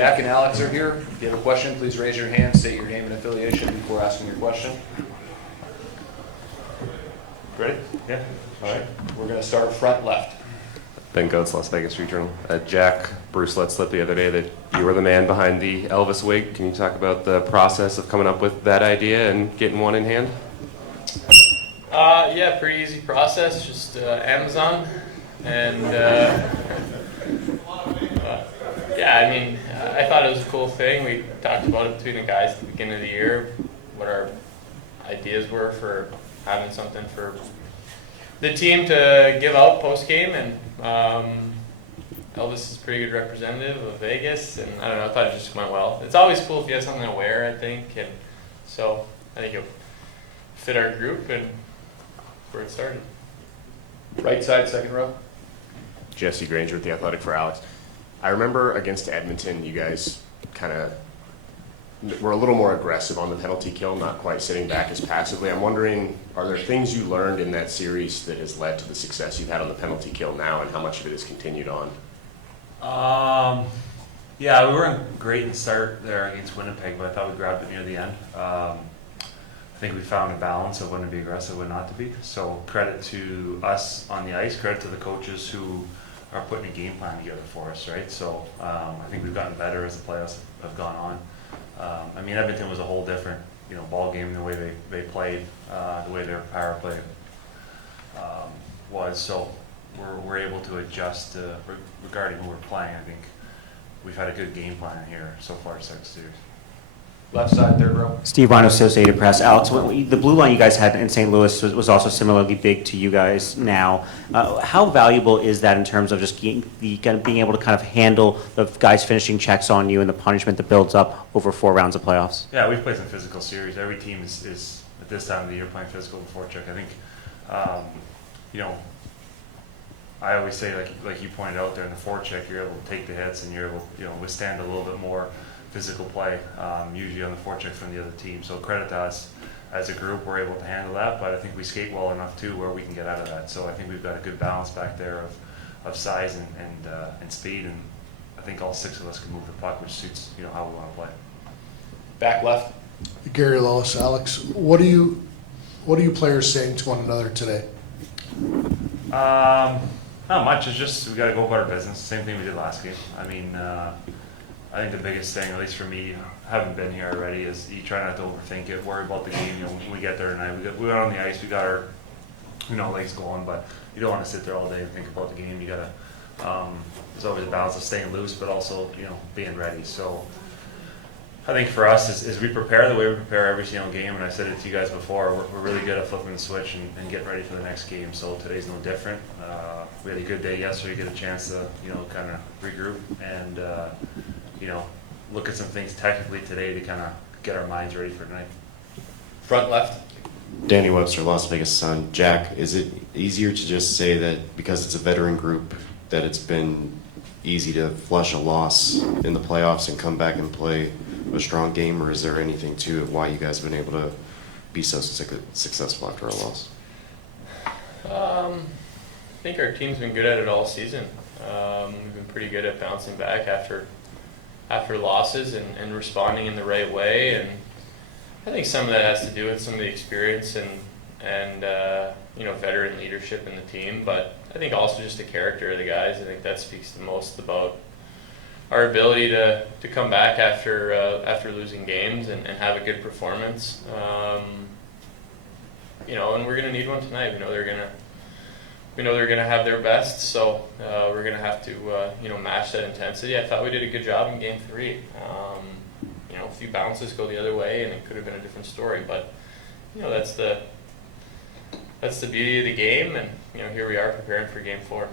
Jack and Alex are here. If you have a question, please raise your hand, state your name and affiliation before asking your question. Ready? Yeah. All right. We're going to start front left. Ben Goetz, Las Vegas Street Journal. Jack, Bruce let slip the other day that you were the man behind the Elvis wig. Can you talk about the process of coming up with that idea and getting one in hand? Yeah, pretty easy process. Just Amazon, and yeah, I mean, I thought it was a cool thing. We talked about it between the guys at the beginning of the year, what our ideas were for having something for the team to give out post game, and Elvis is a pretty good representative of Vegas, and I don't know, I thought it just went well. It's always cool if you have something to wear, I think, and so I think it'll fit our group and where it started. Right side, second row. Jesse Granger with The Athletic for Alex. I remember against Edmonton, you guys kind of were a little more aggressive on the penalty kill, not quite sitting back as passively. I'm wondering, are there things you learned in that series that has led to the success you've had on the penalty kill now, and how much of it is continued on? Yeah, we weren't great in the start there against Winnipeg, but I thought we grabbed it near the end. I think we found a balance of when to be aggressive, when not to be. So credit to us on the ice, credit to the coaches who are putting a game plan together for us, right? So I think we've gotten better as the playoffs have gone on. I mean, Edmonton was a whole different, ball game, the way they played, the way their power play was. So we're able to adjust regarding who we're playing. I think we've had a good game plan here so far to start the series. Left side, third row. Steve Ryan, Associated Press. Alex, the blue line you guys had in St. Louis was also similarly big to you guys now. How valuable is that in terms of just being able to kind of handle the guys finishing checks on you and the punishment that builds up over 4 rounds of playoffs? Yeah, we've played some physical series. Every team is at this time of the year playing physical before check. I think, I always say, like you pointed out there in the forecheck, you're able to take the hits and you're able to withstand a little bit more physical play, usually on the forecheck from the other team. So credit to us as a group, we're able to handle that, but I think we skate well enough too where we can get out of that. So I think we've got a good balance back there of size and speed, and I think all 6 of us can move the puck, which suits how we want to play. Back left. Gary Lewis, Alex, what are you players saying to one another today? Not much. It's just we got to go about our business. Same thing we did last game. I mean, I think the biggest thing, at least for me, having been here already, is you try not to overthink it. Worry about the game. When we get there tonight, we got on the ice. We got our legs going, but you don't want to sit there all day and think about the game. You got to. There's always a balance of staying loose, but also being ready. So I think for us is we prepare the way we prepare every single game, and I said it to you guys before. We're really good at flipping the switch and getting ready for the next game. So today's no different. We had a good day yesterday. Get a chance to kind of regroup and look at some things technically today to kind of get our minds ready for tonight. Front left. Danny Webster, Las Vegas Sun. Jack, is it easier to just say that because it's a veteran group that it's been easy to flush a loss in the playoffs and come back and play a strong game, or is there anything to why you guys have been able to be so successful after a loss? I think our team's been good at it all season. We've been pretty good at bouncing back after losses and responding in the right way, and I think some of that has to do with some of the experience and veteran leadership in the team, but I think also just the character of the guys. I think that speaks the most about our ability to come back after losing games and have a good performance. And we're going to need one tonight. We know they're going to have their best, so we're going to have to match that intensity. I thought we did a good job in Game 3. A few bounces go the other way, and it could have been a different story. But that's the beauty of the game, and here we are preparing for Game 4.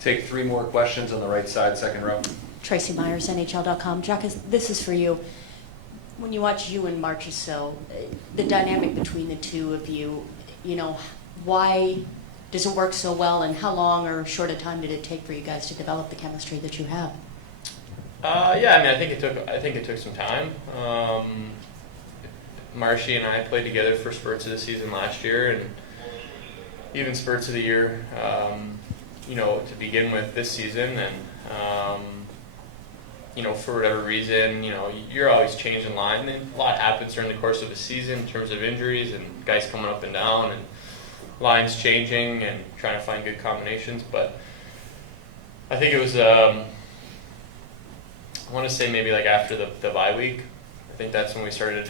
Take 3 more questions on the right side, second row. Tracy Myers, NHL.com. Jack, this is for you. When you watch you and Marchessault, the dynamic between the two of you, why does it work so well, and how long or short a time did it take for you guys to develop the chemistry that you have? I think it took some time. Marshy and I played together for spurts of the season last year, and even spurts of the year, to begin with this season. And for whatever reason, you're always changing line, and a lot happens during the course of a season in terms of injuries and guys coming up and down and lines changing and trying to find good combinations. But I think it was, I want to say maybe like after the bye week. I think that's when we started,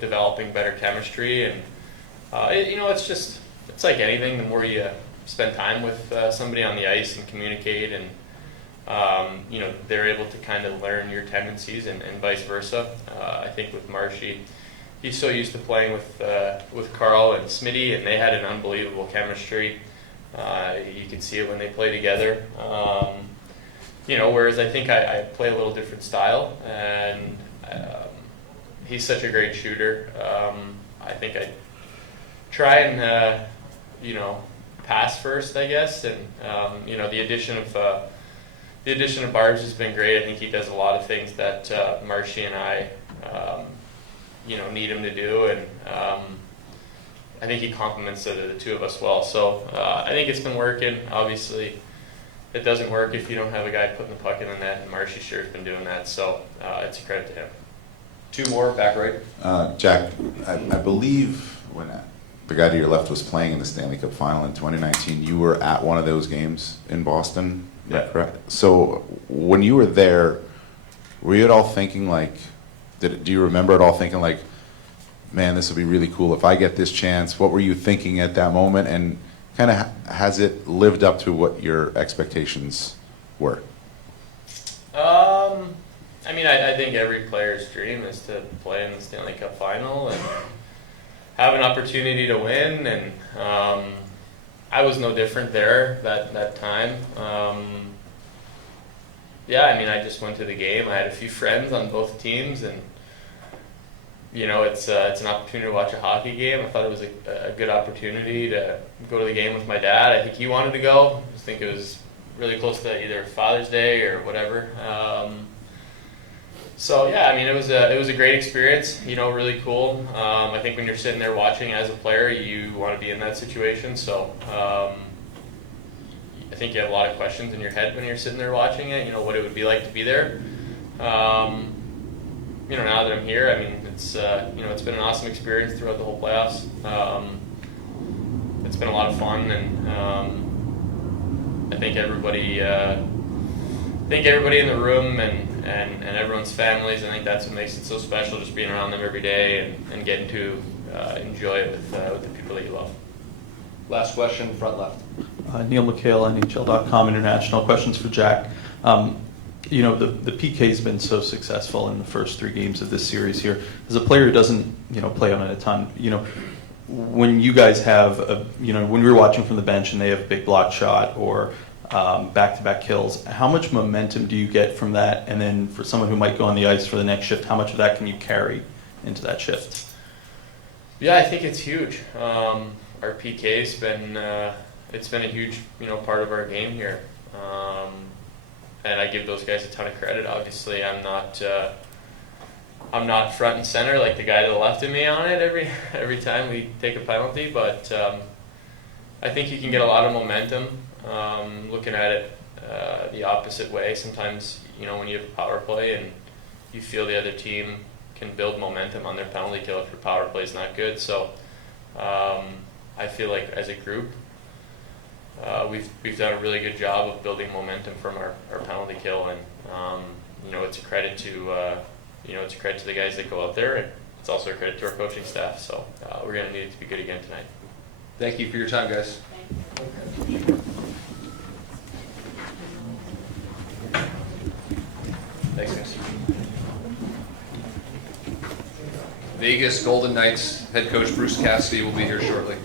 developing better chemistry. And, it's like anything, the more you spend time with somebody on the ice and communicate and, they're able to kind of learn your tendencies and vice versa. I think with Marshy, he's so used to playing with Carl and Smitty, and they had an unbelievable chemistry. You can see it when they play together. Whereas I think I play a little different style, and he's such a great shooter. I think I try and pass first, I guess, and the addition of Barbs has been great. I think he does a lot of things that Marshy and I need him to do, and I think he complements the two of us well. So I think it's been working. Obviously, it doesn't work if you don't have a guy putting the puck in the net, and Marshy sure has been doing that. So it's a credit to him. Two more, back right. Jack, I believe when the guy to your left was playing in the Stanley Cup Final in 2019, you were at one of those games in Boston. Is that correct? So when you were there, were you at all thinking like, do you remember at all thinking like, man, this would be really cool if I get this chance? What were you thinking at that moment, and kind of has it lived up to what your expectations were? I think every player's dream is to play in the Stanley Cup Final and have an opportunity to win, and I was no different there that time. I just went to the game. I had a few friends on both teams, and it's an opportunity to watch a hockey game. I thought it was a good opportunity to go to the game with my dad. I think he wanted to go. I just think it was really close to either Father's Day or whatever. It was a great experience. Really cool. I think when you're sitting there watching as a player, you want to be in that situation. So I think you have a lot of questions in your head when you're sitting there watching it. What it would be like to be there. Now that I'm here, it's it's been an awesome experience throughout the whole playoffs. It's been a lot of fun, and I think everybody in the room and everyone's families. I think that's what makes it so special, just being around them every day and getting to enjoy it with the people that you love. Last question, front left. Neil McHale, NHL.com International. Questions for Jack. The PK's been so successful in the first 3 games of this series here. As a player who doesn't, play on it a ton, when you guys have, when you're watching from the bench and they have a big block shot or back-to-back kills, how much momentum do you get from that? And then for someone who might go on the ice for the next shift, how much of that can you carry into that shift? Yeah, I think it's huge. Our PK's been it's been a huge part of our game here, and I give those guys a ton of credit. Obviously, I'm not front and center like the guy to the left of me on it every time we take a penalty, but I think you can get a lot of momentum looking at it the opposite way. Sometimes when you have a power play and you feel the other team can build momentum on their penalty kill if your power play is not good. So I feel like as a group, we've done a really good job of building momentum from our penalty kill, and it's a credit to the guys that go out there, and it's also a credit to our coaching staff. So we're going to need it to be good again tonight. Thank you for your time, guys. Thanks, guys. Vegas Golden Knights head coach Bruce Cassidy will be here shortly.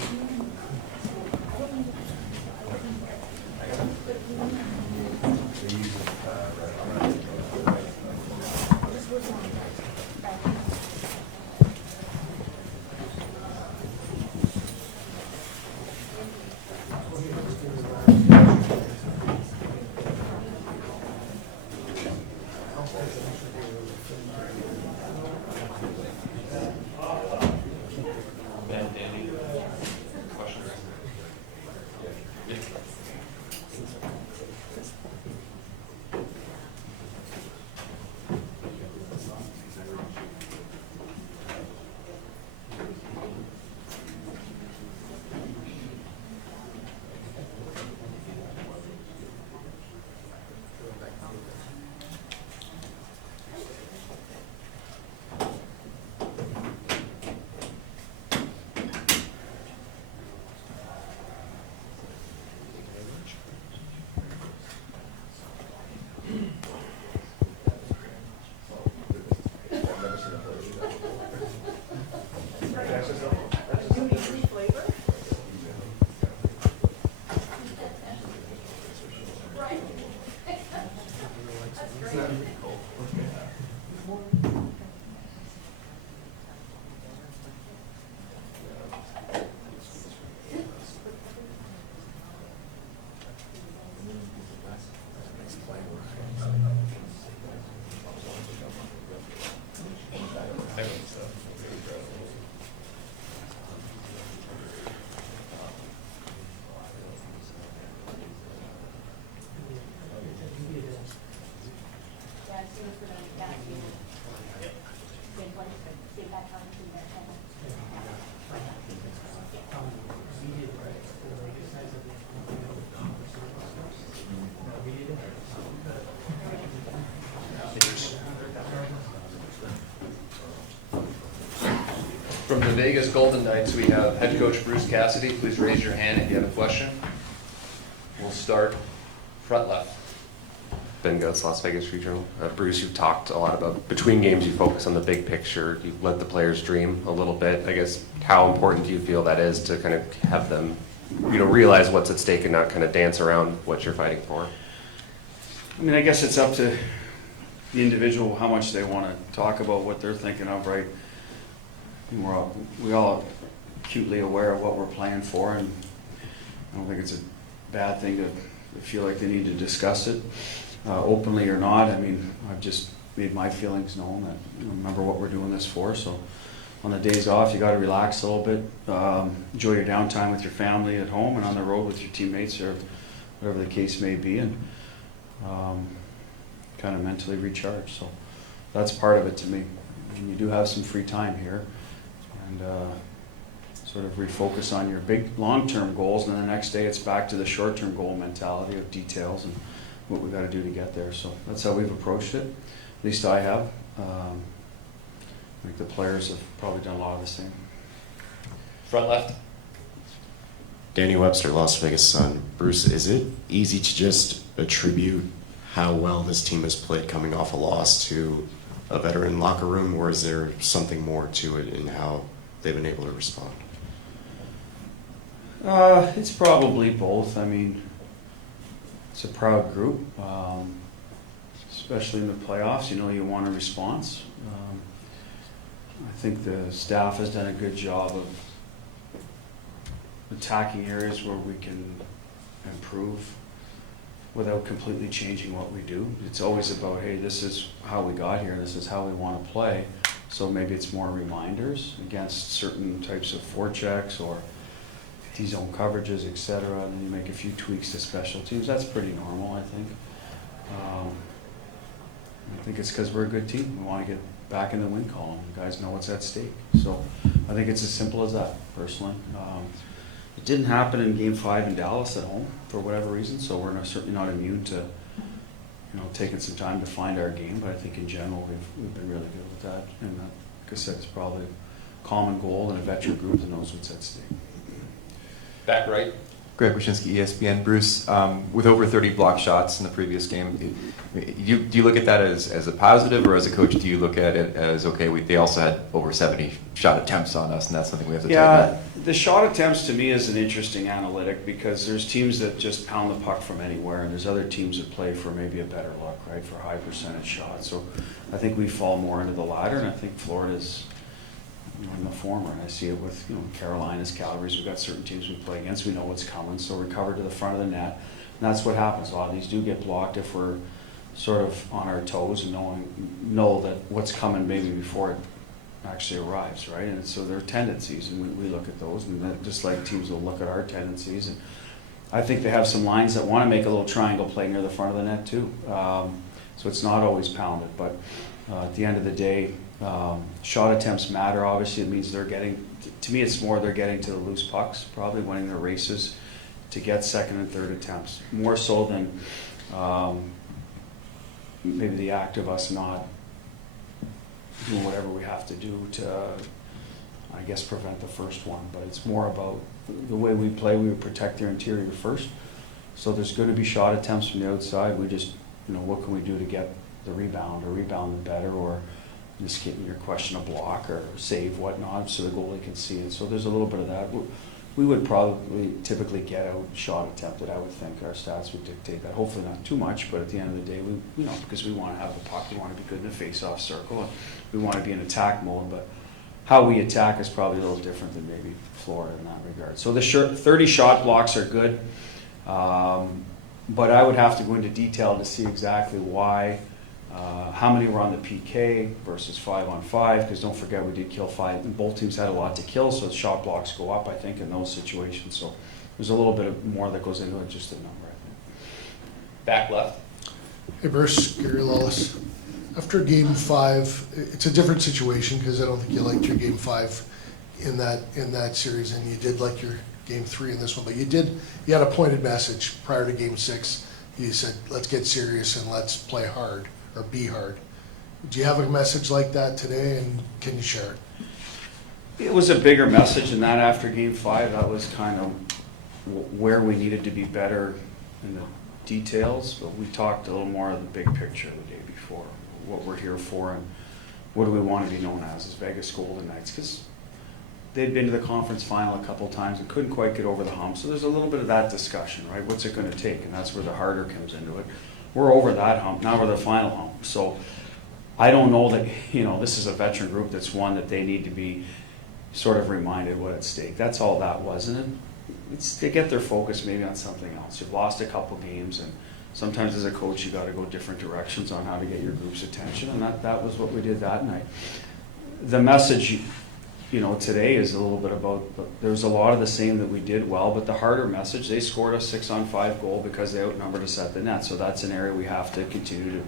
Vegas Golden Knights, we have head coach Bruce Cassidy. Please raise your hand if you have a question. We'll start front left. Ben Goetz, Las Vegas Free Journal. Bruce, you've talked a lot about between games you focus on the big picture. You let the players dream a little bit. I guess how important do you feel that is to kind of have them, realize what's at stake and not kind of dance around what you're fighting for? I mean, I guess it's up to the individual how much they want to talk about what they're thinking of, right? And we all acutely aware of what we're playing for, and I don't think it's a bad thing to feel like they need to discuss it. Openly or not, I mean, I've just made my feelings known that remember what we're doing this for. So on the days off, you got to relax a little bit, enjoy your downtime with your family at home and on the road with your teammates or whatever the case may be, and kind of mentally recharge. So that's part of it to me. And you do have some free time here, and sort of refocus on your big long-term goals, and then the next day it's back to the short-term goal mentality of details and what we got to do to get there. So that's how we've approached it. At least I have. I think the players have probably done a lot of the same. Front left. Danny Webster, Las Vegas Sun. Bruce, is it easy to just attribute how well this team has played coming off a loss to a veteran locker room, or is there something more to it in how they've been able to respond? It's probably both. I mean, it's a proud group, especially in the playoffs. You want a response. I think the staff has done a good job of attacking areas where we can improve without completely changing what we do. It's always about, hey, this is how we got here, this is how we want to play. So maybe it's more reminders against certain types of forechecks or D-zone coverages, etc. And then you make a few tweaks to special teams. That's pretty normal, I think. I think it's because we're a good team. We want to get back in the win column. You guys know what's at stake. So I think it's as simple as that, personally. It didn't happen in Game 5 in Dallas at home for whatever reason, so we're certainly not immune to taking some time to find our game. But I think in general we've been really good with that. And like I said, it's probably a common goal and a veteran group that knows what's at stake. Back right. Greg Wyshynski, ESPN. Bruce, with over 30 block shots in the previous game, do you look at that as a positive, or as a coach, do you look at it as, okay, they also had over 70 shot attempts on us, and that's something we have to take Yeah, the shot attempts to me is an interesting analytic, because there's teams that just pound the puck from anywhere, and there's other teams that play for maybe a better look, right, for high percentage shots. So I think we fall more into the latter, and I think Florida's in the former. And I see it with Carolina's, Calgary's. We've got certain teams we play against. We know what's coming, so we cover to the front of the net. And that's what happens. A lot of these do get blocked if we're sort of on our toes and know that what's coming maybe before it actually arrives, right? And so there are tendencies, and we look at those, and then just like teams will look at our tendencies. And I think they have some lines that want to make a little triangle play near the front of the net too. So it's not always pounded, but at the end of the day, shot attempts matter. Obviously, it means they're getting, to me it's more they're getting to the loose pucks, probably winning their races to get second and third attempts, more so than maybe the act of us not doing whatever we have to do to, I guess, prevent the first one. But it's more about the way we play. We protect their interior first, so there's going to be shot attempts from the outside. We just, what can we do to get the rebound or rebound better, or just getting your question a block or save, whatnot, so the goalie can see it. So there's a little bit of that. We would probably typically get out shot attempted. I would think our stats would dictate that. Hopefully not too much, but at the end of the day, because we want to have the puck, we want to be good in the face-off circle, and we want to be in attack mode. But how we attack is probably a little different than maybe Florida in that regard. So the 30 shot blocks are good, but I would have to go into detail to see exactly why. How many were on the PK versus 5-on-5, because don't forget we did kill 5, and both teams had a lot to kill, so the shot blocks go up, I think, in those situations. So there's a little bit more that goes into it, just a number, I think. Back left. Hey Bruce, Gary Lawless. After Game 5, it's a different situation because I don't think you liked your Game 5 in that series, and you did like your Game 3 in this one, but you had a pointed message prior to Game 6. You said, let's get serious and let's play hard, or be hard. Do you have a message like that today, and can you share it? It was a bigger message than that after Game 5. That was kind of where we needed to be better in the details, but we talked a little more of the big picture the day before, what we're here for and what do we want to be known as Vegas Golden Knights, because they'd been to the conference final a couple times and couldn't quite get over the hump. So there's a little bit of that discussion, right? What's it going to take? And that's where the harder comes into it. We're over that hump. Now we're the final hump. So I don't know that, this is a veteran group that's one that they need to be sort of reminded what at stake. That's all that was. And it's to get their focus maybe on something else. You've lost a couple games, and sometimes as a coach you got to go different directions on how to get your group's attention, and that was what we did that night. The message, today is a little bit about, there's a lot of the same that we did well, but the harder message, they scored a 6-on-5 goal because they outnumbered us at the net, so that's an area we have to continue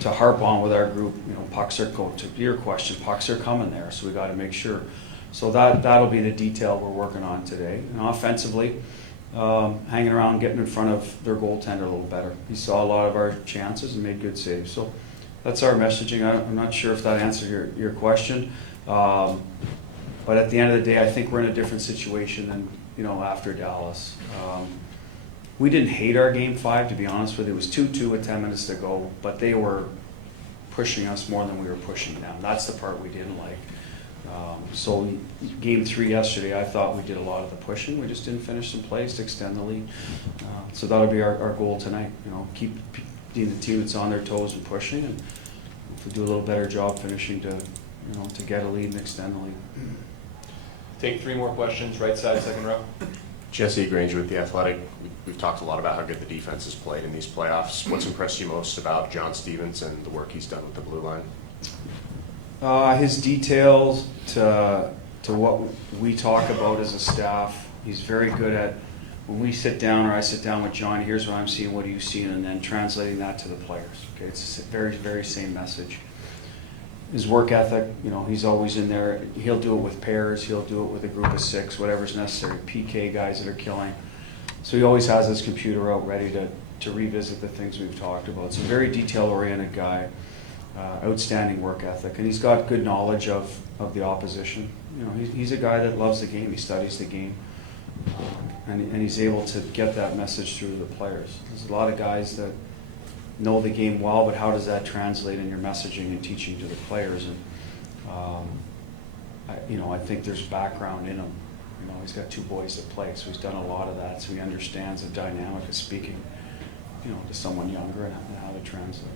to harp on with our group. Pucks are, to your question, pucks are coming there, so we got to make sure. So that'll be the detail we're working on today. And offensively, hanging around, getting in front of their goaltender a little better. He saw a lot of our chances and made good saves. So that's our messaging. I'm not sure if that answered your question. But at the end of the day, I think we're in a different situation than, after Dallas. We didn't hate our Game 5, to be honest with you. It was 2-2 with 10 minutes to go, but they were pushing us more than we were pushing them. That's the part we didn't like. So Game 3 yesterday, I thought we did a lot of the pushing. We just didn't finish some plays to extend the lead. So that'll be our goal tonight. Keep being the team that's on their toes and pushing, and if we do a little better job finishing to get a lead and extend the lead. Take 3 more questions, right side, second row. Jesse Granger with The Athletic. We've talked a lot about how good the defense has played in these playoffs. What's impressed you most about John Stevens and the work he's done with the blue line? His details to what we talk about as a staff. He's very good at, when we sit down or I sit down with John, here's what I'm seeing, what do you see, and then translating that to the players. Okay, it's a very, very same message. His work ethic, he's always in there. He'll do it with pairs, he'll do it with a group of 6, whatever's necessary, PK guys that are killing. So he always has his computer out ready to revisit the things we've talked about. So very detail-oriented guy. Outstanding work ethic, and he's got good knowledge of the opposition. He's a guy that loves the game. He studies the game, and he's able to get that message through to the players. There's a lot of guys that know the game well, but how does that translate in your messaging and teaching to the players? And I think there's background in him. He's got 2 boys that play, so he's done a lot of that. So he understands the dynamic of speaking, to someone younger and how to translate.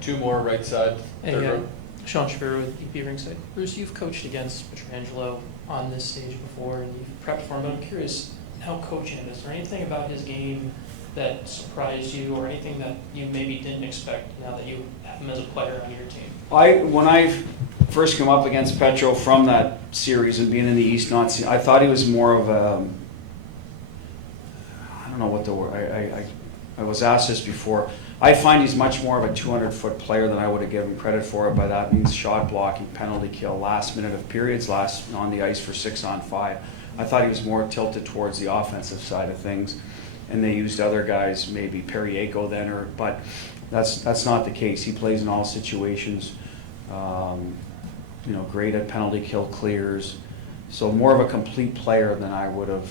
2 more, right side, third row. Sean Shapiro with EP Ringside. Bruce, you've coached against Pietrangelo on this stage before, and you've prepped for him, but I'm curious how coaching him. Is there anything about his game that surprised you, or anything that you maybe didn't expect now that you have him as a player on your team? When I first came up against Petro from that series and being in the East, I thought he was more of a, I don't know what the word, I was asked this before. I find he's much more of a 200-foot player than I would have given him credit for. By that means shot blocking, penalty kill, last minute of periods, last on the ice for 6-on-5. I thought he was more tilted towards the offensive side of things, and they used other guys, maybe Pietrangelo then, but that's not the case. He plays in all situations. Great at penalty kill clears, so more of a complete player than I would have.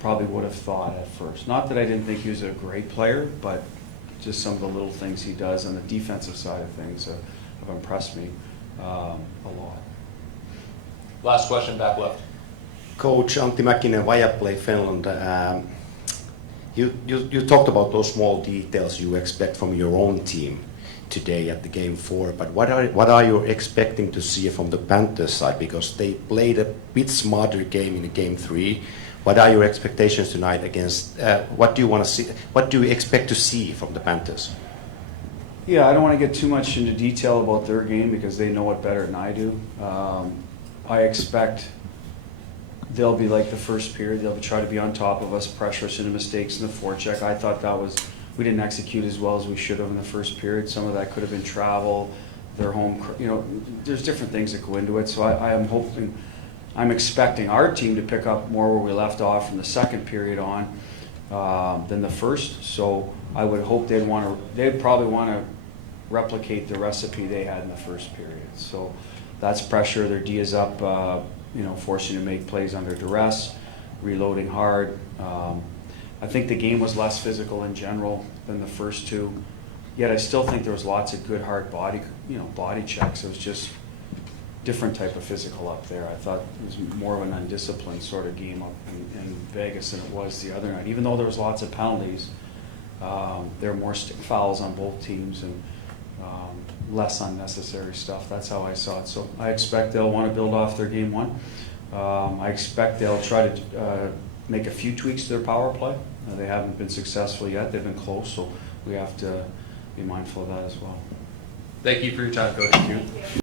Probably would have thought at first. Not that I didn't think he was a great player, but just some of the little things he does on the defensive side of things have impressed me a lot. Last question, back left. Coach Antti Mäkinen, Viaplay Finland. You talked about those small details you expect from your own team today at the Game 4, but what are you expecting to see from the Panthers side? Because they played a bit smarter game in the Game 3. What are your expectations tonight against, what do you want to see, what do you expect to see from the Panthers? Yeah, I don't want to get too much into detail about their game because they know it better than I do. I expect they'll be like the first period. They'll try to be on top of us, pressure us into mistakes in the forecheck. I thought we didn't execute as well as we should have in the first period. Some of that could have been travel, their home, there's different things that go into it. So I'm expecting our team to pick up more where we left off from the second period on than the first. So I would hope they'd probably want to replicate the recipe they had in the first period. So that's pressure. Their D is up, forcing to make plays under duress, reloading hard. I think the game was less physical in general than the first two. Yet I still think there was lots of good hard body checks. It was just different type of physical up there. I thought it was more of an undisciplined sort of game up in Vegas than it was the other night. Even though there was lots of penalties, there were more stick fouls on both teams and less unnecessary stuff. That's how I saw it. So I expect they'll want to build off their game one. I expect they'll try to make a few tweaks to their power play. They haven't been successful yet. They've been close, so we have to be mindful of that as well. Thank you for your time, Coach.